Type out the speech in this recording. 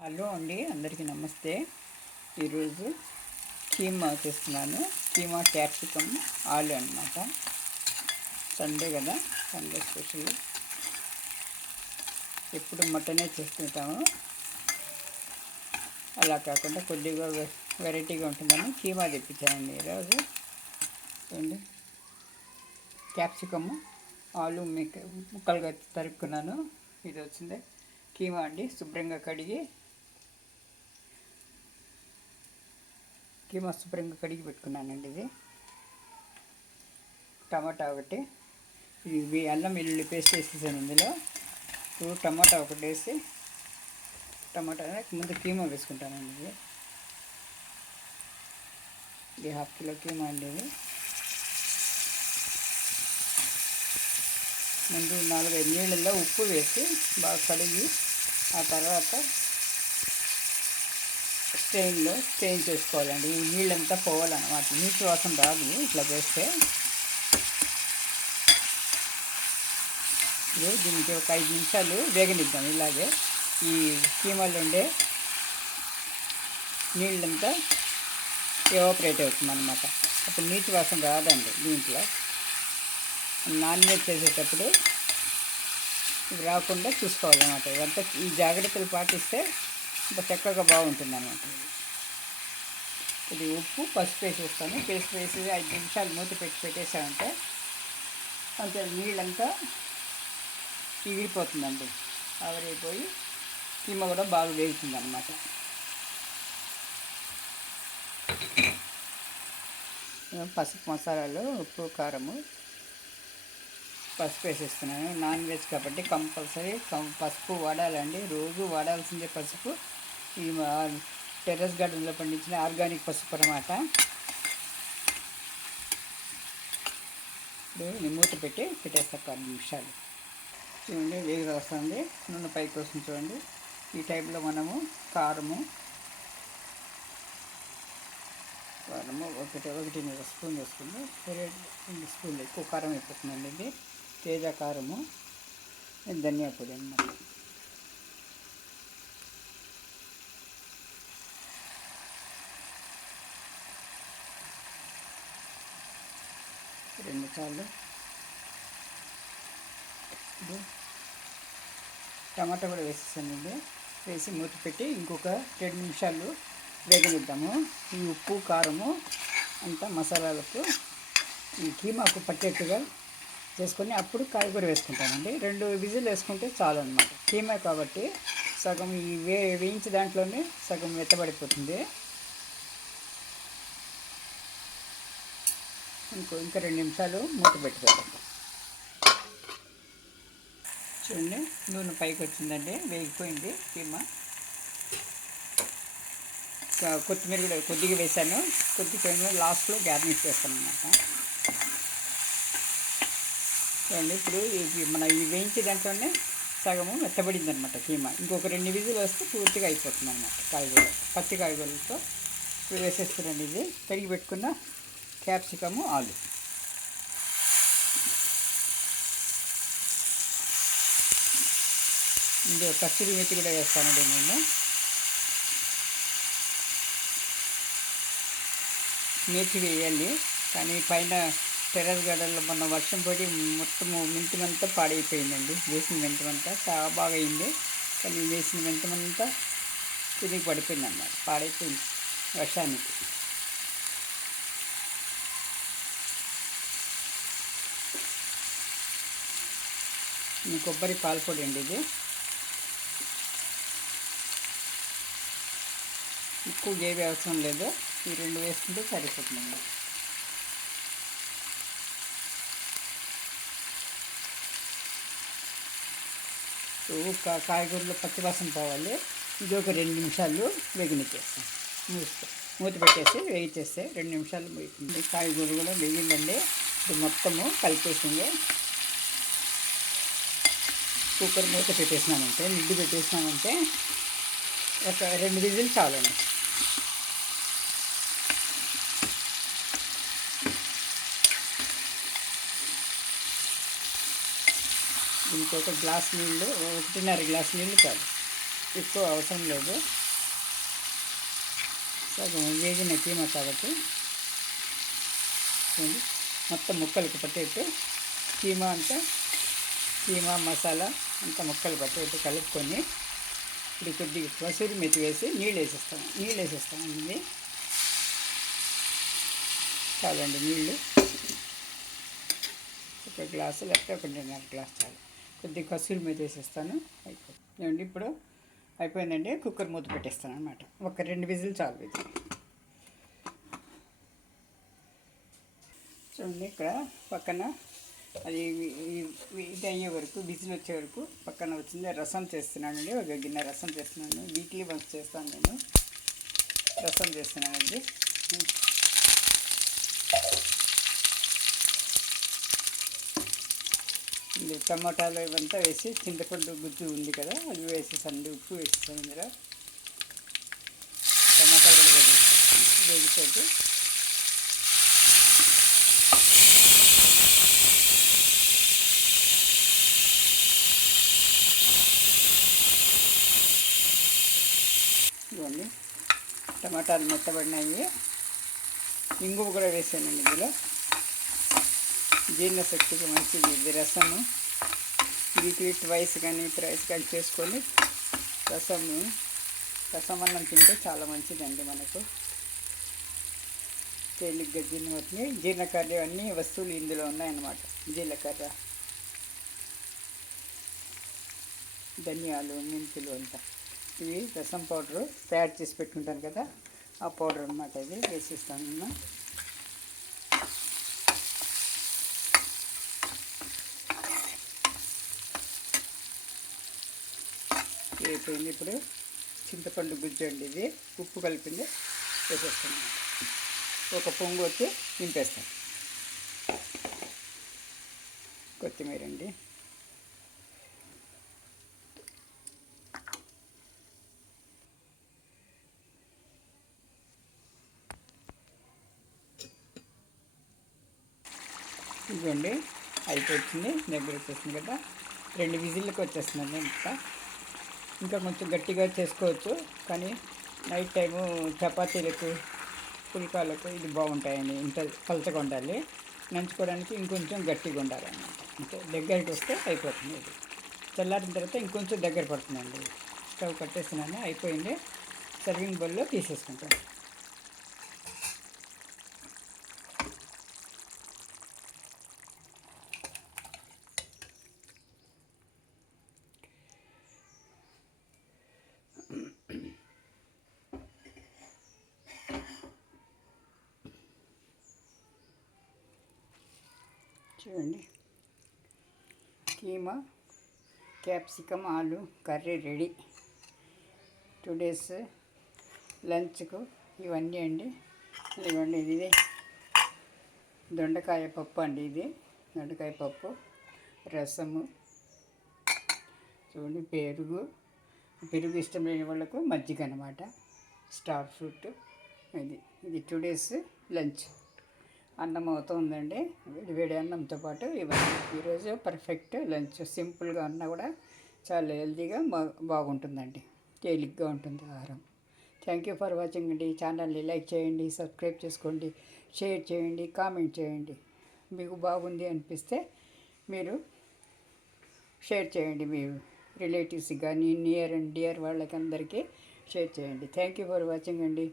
Hello అండి, అందరికీ నమస్తే. ఈరోజు కీమా చేస్తున్నాను. కీమా క్యాప్సికమ్ ఆలు అనమాట. సండే కదా, సండే స్పెషల్. ఎప్పుడు మటనే చేస్తుంటాము. అలా కాకుండా కొద్దిగా వెరైటీగా ఉంటుందని కీమా తెప్పించానండి ఈరోజు. చూడండి, క్యాప్సికమ్ ఆలు ముక్కలుగా తరుక్కున్నాను. ఇది వచ్చింది కీమా అండి. శుభ్రంగా కడిగి పెట్టుకున్నానండి. ఇది టమాటా ఒకటి, ఇది అల్లం వెల్లుల్లి పేస్ట్ వేసేసాను ఇందులో. ఇప్పుడు టమాటా ఒకటి వేసి, టమాటా ముందు కీమా వేసుకుంటానండి. ఇది 1/2 కిలో కీమా అండి. ఇది ముందు 4-5 నీళ్ళల్లో ఉప్పు వేసి బాగా కడిగి, ఆ తర్వాత స్ట్రెయిన్ చేసుకోవాలండి. ఈ నీళ్ళంతా పోవాలన్నమాట. నీటి వాసన రాదు ఇట్లా చేస్తే. దీనికి ఒక 5 నిమిషాలు వేగనిద్దాం. ఇలాగే ఈ కీమాలో ఉండే నీళ్ళంతా ఎవాపరేట్ అవుతుంది అన్నమాట. అప్పుడు నీటి వాసన రాదండి. దీంట్లో నాన్ వెజ్ చేసేటప్పుడు ఇవి రాకుండా చూసుకోవాలన్నమాట. ఇదంతా ఈ జాగ్రత్తలు పాటిస్తే చక్కగా బాగుంటుంది అన్నమాట. ఇది ఉప్పు, పసుపు వేసేస్తాను. పేస్ట్ వేసి 5 నిమిషాలు మూత పెట్టేసామంటే అంతే, నీళ్ళంతా ఎగిరిపోతుందండి. ఆవిరైపోయి కీమ కూడా బాగా వేగుతుంది అన్నమాట. పసుపు, మసాలాలు, ఉప్పు, కారము, పసుపు వేసేస్తున్నాను. నాన్ వెజ్ కాబట్టి కంపల్సరీ పసుపు వాడాలండి. రోజు వాడాల్సిందే పసుపు. ఈ టెర్రస్ గార్డెన్లో పండించిన ఆర్గానిక్ పసుపు అన్నమాట. ఇప్పుడు మూత పెట్టేస్తా 10 నిమిషాలు. చూడండి, వేగి వస్తుంది. నూనె పైకి వస్తుంది చూడండి. ఈ టైంలో మనము కారము 1.5 స్పూన్ వేసుకుంది. 2 స్పూన్లు ఎక్కువ కారం అయిపోతుందండి. ఇది తేజ కారము, ధనియా పొడి అన్నమాట. రెండు సార్లు టమాటా కూడా వేసేసానండి. వేసి మూత పెట్టి ఇంకొక 2 నిమిషాలు వేగనిద్దాము. ఈ ఉప్పు, కారము అంతా మసాలాలకు ఈ కీమాకు పట్టేట్టుగా చేసుకొని అప్పుడు కాయగూర వేసుకుంటానండి. 2 విజిల్ వేసుకుంటే చాలు అన్నమాట. కీమా కాబట్టి సగం ఈ వేయించి దాంట్లోనే సగం మెత్తబడిపోతుంది. ఇంకా 2 నిమిషాలు మూత పెట్టుకోవాలి. చూడండి, నూనె పైకి వచ్చిందండి. వేగిపోయింది కీమా. కొత్తిమీర కూడా కొద్దిగా వేసాను. కొద్దిగా లాస్ట్లో గార్నిష్ చేస్తాను అన్నమాట. చూడండి, ఇప్పుడు మన ఈ వేయించే దాంట్లోనే సగము మెత్తబడింది అనమాట కీమా. ఇంకొక 2 విజిల్ వస్తే పూర్తిగా అయిపోతుంది అన్నమాట. కాయగూర, పచ్చి కాయగూరలతో ఇప్పుడు వేసేస్తున్నాండి. ఇది తరిగి పెట్టుకున్న క్యాప్సికము, ఆలు. ఇందులో కస్తూరి మెతి కూడా వేస్తానండి నేను. మేతి వేయాలి, కానీ పైన టెర్రస్ గార్డెన్లో మొన్న వర్షం పడి మొత్తము మెంతిమంతా పాడైపోయిందండి. వేసిన మెంతిమంతా చాలా బాగా అయింది, కానీ వేసిన మెంతిమంతా తిరిగి పడిపోయింది అన్నమాట. పాడైపోయింది వర్షానికి. కొబ్బరి పాలపొడి అండి. ఇది ఎక్కువ గ్రేవీ అవసరం లేదు. ఈ 2 వేసుకుంటే సరిపోతుందండి. కాయగూరలో పచ్చివాసన పోవాలి. ఇది ఒక 2 నిమిషాలు వేగనిచ్చేస్తాం. మూత పెట్టేసి వేగించేస్తే 2 నిమిషాలు వేగుతుంది. కాయగూర కూడా వేగిందండి. ఇది మొత్తము కలిపేసింది. కుక్కర్ మూత పెట్టేసినామంటే, లిడ్ పెట్టేసినామంటే ఒక 2 విజిల్ చాలండి. ఇంకొక గ్లాస్ నీళ్ళు, 1.5 గ్లాస్ నీళ్ళు చాలు. ఎక్కువ అవసరం లేదు. సగం వేగిన కీమా కాబట్టి మొత్తం ముక్కలకు పట్టేట్టు కీమా మసాలా అంతా ముక్కలు పట్టేట్టు కలుపుకొని ఇప్పుడు కొద్దిగా కసూరి మెతి వేసి నీళ్ళు వేసేస్తామండి. చాలండి నీళ్ళు, ఒక గ్లాసు లేకపోతే 1.5 గ్లాస్ చాలు. కొద్దిగా కసూరి మెతి వేసేస్తాను. అయిపోయింది. ఇప్పుడు అయిపోయిందండి. కుక్కర్ మూత పెట్టేస్తాను అనమాట. ఒక 2 విజిల్ చాలు. ఇది చూడండి, ఇక్కడ పక్కన అది ఇది అయ్యే వరకు, విజిల్ వచ్చే వరకు పక్కన వచ్చింది. రసం చేస్తున్నానండి. ఒక గిన్నె రసం చేస్తున్నాను. వీక్లీ వన్స్ చేస్తాను నేను. రసం చేస్తున్నానండి. టమాటాలు ఇవంతా వేసి, చింతపండు గుజ్జు ఉంది కదా అది వేసేసండి. ఉప్పు వేసేసాను. ఇందులో టమాటాలు కూడా వేగిపోతే ఇవన్నీ టమాటాలు మెత్తబడినాయి. ఇంగువ కూడా వేసానండి. ఇందులో జీర్ణశక్తికి మంచిది ఇది రసము. వీక్లీ ట్వైస్ కానీ థ్రైస్ కానీ చేసుకొని రసం అన్నం తింటే చాలా మంచిదండి. మనకు తేలిగ్గా జీర్ణమవుతుంది. జీర్ణకర్ర అన్ని వస్తువులు ఇందులో ఉన్నాయన్నమాట. జీలకర్ర, ధనియాలు, మెంతులు అంతా ఇవి రసం పౌడరు తయారు చేసి పెట్టుకుంటాను కదా, ఆ పౌడర్ అన్నమాట. ఇది వేసిస్తాను. అయిపోయింది. ఇప్పుడు చింతపండు గుజ్జు అండి, ఇది ఉప్పు కలిపింది వేసేస్తాను. ఒక పొంగు వచ్చి నింపేస్తాను. కొత్తిమీర అండి. ఇదిగోండి అయిపోతుంది. దగ్గర వచ్చేస్తుంది కదా. 2 విజిల్కి వచ్చేస్తుందండి. ఇంకా కొంచెం గట్టిగా చేసుకోవచ్చు, కానీ నైట్ టైము చపాతీలకు, పుల్కాలకు ఇది బాగుంటాయండి. ఇంత పలచగా ఉండాలి. నంచుకోవడానికి ఇంకొంచెం గట్టిగా ఉండాలన్నమాట. అంటే దగ్గరికి వస్తే అయిపోతుంది. ఇది చల్లారిన తర్వాత ఇంకొంచెం దగ్గర పడుతుందండి. స్టవ్ కట్టేస్తున్నాను. అయిపోయింది. సర్వింగ్ బౌల్లో తీసేసుకుంటాను. చూడండి, కీమా, క్యాప్సికమ్, ఆలు కర్రీ రెడీ. 2 డేస్ లంచ్కు ఇవన్నీ అండి. ఇదిగోండి, ఇది దొండకాయ పప్పు అండి. ఇది దొండకాయ పప్పు, రసము, చూడండి పెరుగు ఇష్టం లేని వాళ్ళకు మజ్జిగ అనమాట. Star fruit. ఇది 2 డేస్ లంచ్. అన్నం అవుతుందండి. వేడి అన్నంతో పాటు ఇవన్నీ ఈరోజు పర్ఫెక్ట్ లంచ్. సింపుల్గా అన్నా కూడా చాలా హెల్తీగా బాగుంటుందండి. తేలిగ్గా ఉంటుంది ఆహారం. థ్యాంక్ యూ ఫర్ వాచింగ్ అండి. ఛానల్ని లైక్ చేయండి, సబ్స్క్రైబ్ చేసుకోండి, షేర్ చేయండి, కామెంట్ చేయండి. మీకు బాగుంది అనిపిస్తే మీరు షేర్ చేయండి. మీ రిలేటివ్స్కి కానీ, నియర్ అండ్ డియర్ వాళ్ళకి అందరికీ షేర్ చేయండి. థ్యాంక్ యూ ఫర్ వాచింగ్ అండి.